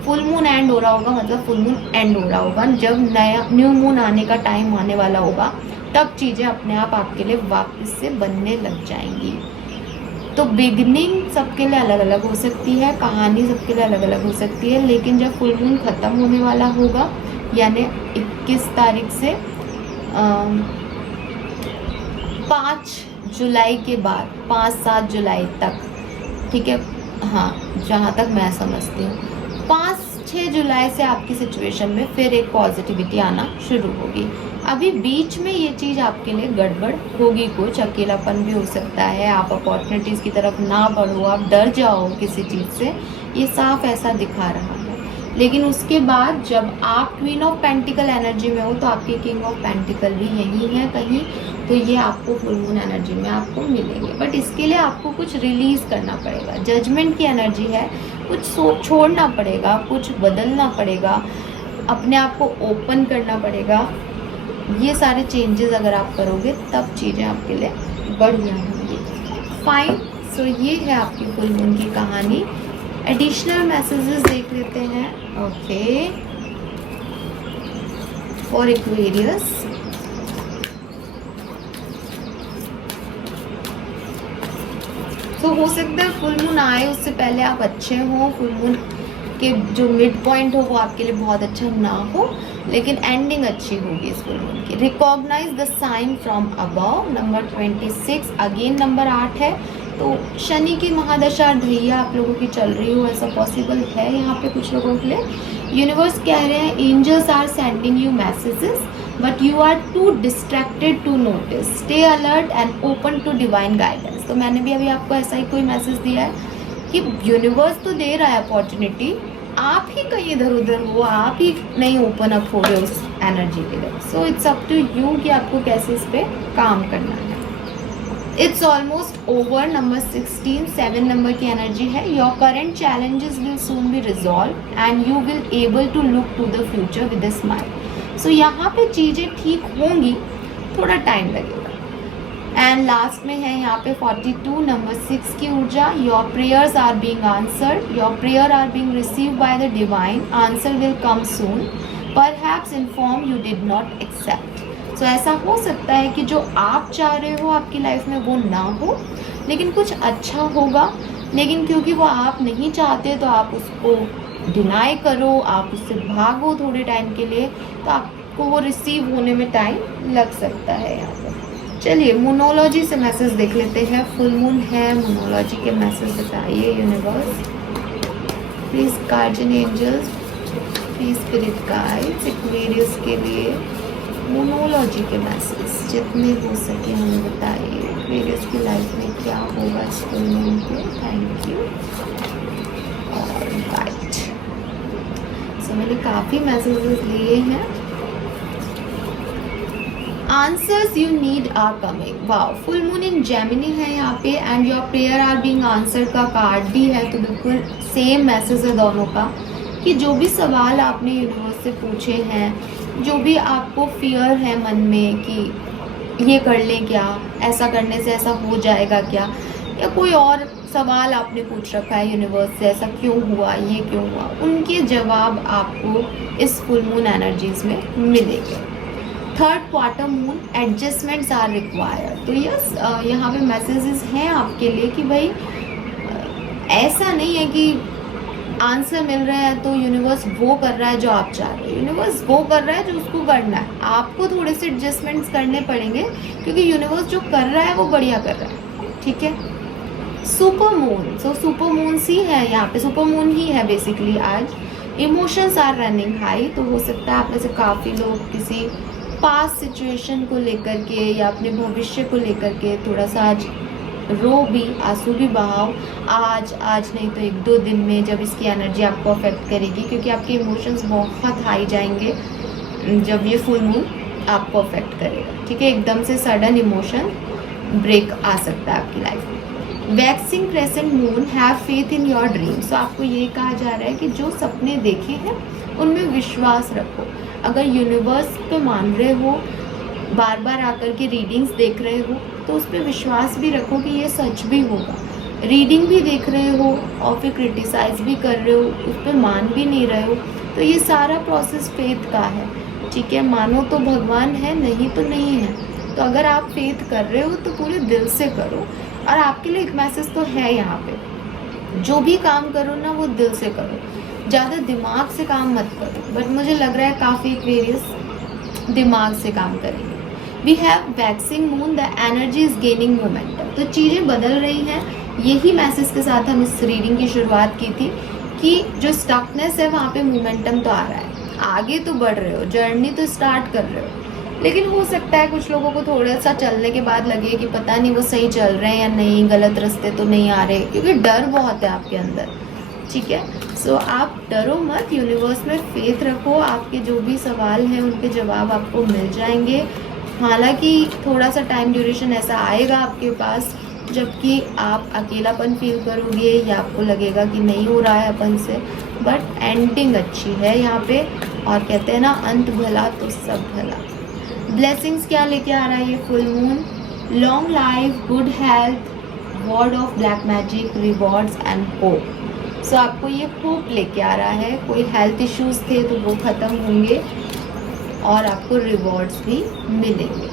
फुल मून एंड हो रहा होगा मतलब फुल मून एंड हो रहा होगा, जब नया न्यू मून आने का टाइम आने वाला होगा, तब चीज़ें अपने आप आपके लिए वापस से बनने लग जाएंगी। तो बिगनिंग सबके लिए अलग अलग हो सकती है, कहानी सबके लिए अलग अलग हो सकती है, लेकिन जब फुल मून ख़त्म होने वाला होगा, यानी 21 तारीख से 5 जुलाई के बाद 5-7 जुलाई तक, ठीक है, हाँ, जहाँ तक मैं समझती हूँ 5-6 जुलाई से आपकी सिचुएशन में फिर एक पॉजिटिविटी आना शुरू होगी। अभी बीच में ये चीज़ आपके लिए गड़बड़ होगी, कुछ अकेलापन भी हो सकता है, आप अपॉर्चुनिटीज़ की तरफ ना बढ़ो, आप डर जाओ किसी चीज़ से, ये साफ ऐसा दिखा रहा है। लेकिन उसके बाद जब आप क्वीन ऑफ पेंटिकल एनर्जी में हो तो आपके किंग ऑफ पेंटिकल भी यही है कहीं, तो ये आपको फुल मून एनर्जी में आपको मिलेंगे। बट इसके लिए आपको कुछ रिलीज़ करना पड़ेगा, जजमेंट की एनर्जी है, कुछ छोड़ना पड़ेगा, कुछ बदलना पड़ेगा, अपने आप को ओपन करना पड़ेगा। ये सारे चेंजेस अगर आप करोगे तब चीज़ें आपके लिए बढ़िया होंगी। फाइन, सो ये है आपकी फुल मून की कहानी। एडिशनल मैसेजेस देख लेते हैं। ओके, फॉर एक्वेरियस, तो हो सकता है फुल मून आए उससे पहले आप अच्छे हो, फुल मून के जो मिड पॉइंट हो वो आपके लिए बहुत अच्छा ना हो, लेकिन एंडिंग अच्छी होगी इस फुल मून की। Recognise the sign from above, number 26, again number 8 है। तो शनि की महादशा ढैया आप लोगों की चल रही हो, ऐसा पॉसिबल है यहाँ पे कुछ लोगों के लिए। यूनिवर्स कह रहे हैं angels are sending you messages but you are too distracted to notice, stay alert and open to divine guidance. तो मैंने भी अभी आपको ऐसा ही कोई मैसेज दिया है कि यूनिवर्स तो दे रहा है अपॉर्चुनिटी, आप ही कहीं इधर उधर हो, आप ही नहीं ओपन अप हो रहे उस एनर्जी के लिए। So it's up to you कि आपको कैसे इस पर काम करना है। It's almost over, number 16, 7 number की एनर्जी है। Your current challenges will soon be resolve and you will able to look to the future with a smile. So यहाँ पे चीज़ें ठीक होंगी, थोड़ा टाइम लगेगा। एंड लास्ट में है यहाँ पे 42, नंबर 6 की ऊर्जा। Your prayers are being answered, your prayer are being received by the divine, answer will come soon, perhaps in form you did not accept. So ऐसा हो सकता है कि जो आप चाह रहे हो आपकी लाइफ में वो ना हो, लेकिन कुछ अच्छा होगा, लेकिन क्योंकि वो आप नहीं चाहते तो आप उसको डिनाई करो, आप उससे भागो थोड़े टाइम के लिए, तो आपको वो रिसीव होने में टाइम लग सकता है यहाँ पर। चलिए मूनोलॉजी से मैसेज देख लेते हैं। फुल मून है, मूनोलॉजी के मैसेज बताइए universe, please guardian angels, please spirit guides, Aquarius के लिए मूनोलॉजी के मैसेज जितने हो सके हमें बताइए। एक्वेरियस की लाइफ में क्या होगा इस फुल मून पे। Thank you. ऑलराइट, सो मैंने काफ़ी मैसेजेस लिए हैं। Answers you need are coming. Wow, full moon in Gemini है यहाँ पे and your prayer are being answered का कार्ड भी है, तो बिल्कुल सेम मैसेज है दोनों का कि जो भी सवाल आपने यूनिवर्स से पूछे हैं, जो भी आपको फियर है मन में कि ये कर लें क्या, ऐसा करने से ऐसा हो जाएगा क्या, या कोई और सवाल आपने पूछ रखा है यूनिवर्स से, ऐसा क्यों हुआ, ये क्यों हुआ, उनके जवाब आपको इस फुल मून एनर्जीज में मिलेंगे। Third quarter moon, adjustments are required. तो यस, यहाँ पे मैसेजेस हैं आपके लिए कि भाई ऐसा नहीं है कि आंसर मिल रहा है तो यूनिवर्स वो कर रहा है जो आप चाह रहे हो, यूनिवर्स वो कर रहा है जो उसको करना है। आपको थोड़े से एडजस्टमेंट्स करने पड़ेंगे क्योंकि यूनिवर्स जो कर रहा है वो बढ़िया कर रहा है, ठीक है। Super moon, so super moon सी है यहाँ पे, सुपर मून ही है बेसिकली आज। इमोशंस आर रनिंग हाई, तो हो सकता है आप में से काफ़ी लोग किसी पास्ट सिचुएशन को लेकर के या अपने भविष्य को लेकर के थोड़ा सा आज रो भी, आंसू भी बहाओ। आज नहीं तो 1-2 दिन में जब इसकी एनर्जी आपको अफेक्ट करेगी, क्योंकि आपके इमोशंस बहुत हाई जाएंगे जब ये फुल मून आपको अफेक्ट करेगा, ठीक है। एकदम से सडन इमोशन ब्रेक आ सकता है आपकी लाइफ में। Waxing crescent moon, have faith in your dreams. तो आपको ये कहा जा रहा है कि जो सपने देखे हैं उनमें विश्वास रखो। अगर यूनिवर्स पे मान रहे हो, बार बार आकर के रीडिंग्स देख रहे हो, तो उस पर विश्वास भी रखो कि ये सच भी होगा। रीडिंग भी देख रहे हो और फिर क्रिटिसाइज भी कर रहे हो, उस पर मान भी नहीं रहे हो, तो ये सारा प्रोसेस फेथ का है, ठीक है। मानो तो भगवान है, नहीं तो नहीं है। तो अगर आप फेथ कर रहे हो तो पूरे दिल से करो। और आपके लिए एक मैसेज तो है यहाँ पे, जो भी काम करो ना वो दिल से करो, ज़्यादा दिमाग से काम मत करो। बट मुझे लग रहा है काफ़ी एक्वेरियस दिमाग से काम करेंगे। We have waxing moon, the energy is gaining momentum. तो चीज़ें बदल रही हैं। यही मैसेज के साथ हम इस रीडिंग की शुरुआत की थी कि जो स्टकनेस है वहाँ पे मोमेंटम तो आ रहा है, आगे तो बढ़ रहे हो, जर्नी तो स्टार्ट कर रहे हो। लेकिन हो सकता है कुछ लोगों को थोड़ा सा चलने के बाद लगे कि पता नहीं वो सही चल रहे हैं या नहीं, गलत रास्ते तो नहीं आ रहे, क्योंकि डर बहुत है आपके अंदर, ठीक है। सो आप डरो मत, यूनिवर्स में फेथ रखो, आपके जो भी सवाल हैं उनके जवाब आपको मिल जाएंगे। हालांकि थोड़ा सा टाइम ड्यूरेशन ऐसा आएगा आपके पास जबकि आप अकेलापन फील करोगे या आपको लगेगा कि नहीं हो रहा है अपन से, बट एंडिंग अच्छी है यहाँ पे। और कहते हैं ना, अंत भला तो सब भला। ब्लेसिंग्स क्या लेके आ रहा है ये full moon? Long life, good health, word of black magic, rewards and hope. So आपको ये होप लेके आ रहा है। कोई हेल्थ इश्यूज थे तो वो ख़त्म होंगे और आपको रिवॉर्ड्स भी मिलेंगे।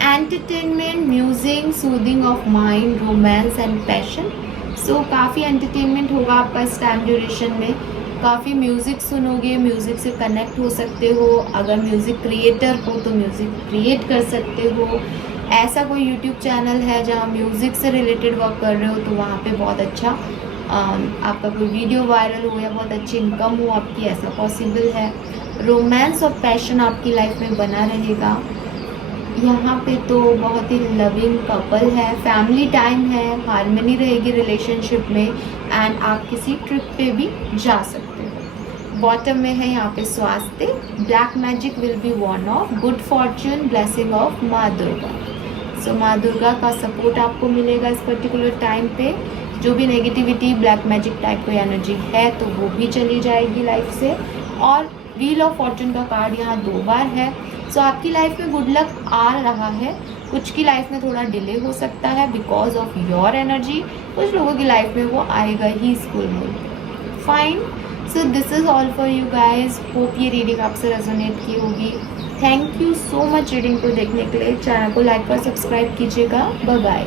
Entertainment, music, soothing of mind, romance and passion. So काफ़ी एंटरटेनमेंट होगा आपका इस टाइम ड्यूरेशन में। काफ़ी म्यूज़िक सुनोगे, म्यूज़िक से कनेक्ट हो सकते हो। अगर म्यूज़िक क्रिएटर हो तो म्यूज़िक क्रिएट कर सकते हो। ऐसा कोई यूट्यूब चैनल है जहाँ म्यूज़िक से रिलेटेड वर्क कर रहे हो तो वहाँ पे बहुत अच्छा आपका कोई वीडियो वायरल हो या बहुत अच्छी इनकम हो आपकी, ऐसा पॉसिबल है। रोमांस और पैशन आपकी लाइफ में बना रहेगा। यहाँ पे तो बहुत ही लविंग कपल है, फैमिली टाइम है, हार्मनी रहेगी रिलेशनशिप में एंड आप किसी ट्रिप पे भी जा सकते हो। बॉटम में है यहाँ पे स्वास्थ्य, black magic will be Warne of, good Fortune, blessing of माँ दुर्गा। सो माँ दुर्गा का सपोर्ट आपको मिलेगा इस पर्टिकुलर टाइम पे। जो भी नेगेटिविटी, ब्लैक मैजिक टाइप कोई एनर्जी है तो वो भी चली जाएगी लाइफ से। और व्हील ऑफ फॉर्चून का कार्ड यहाँ 2 बार है। सो आपकी लाइफ में गुड लक आ रहा है। कुछ की लाइफ में थोड़ा डिले हो सकता है बिकॉज ऑफ योर एनर्जी, कुछ लोगों की लाइफ में वो आएगा ही full moon. Fine, so this is all for you guys. Hope ये रीडिंग आपसे रेजोनेट की होगी। Thank you so much reading को देखने के लिए। चैनल को लाइक और सब्सक्राइब कीजिएगा। Bye bye.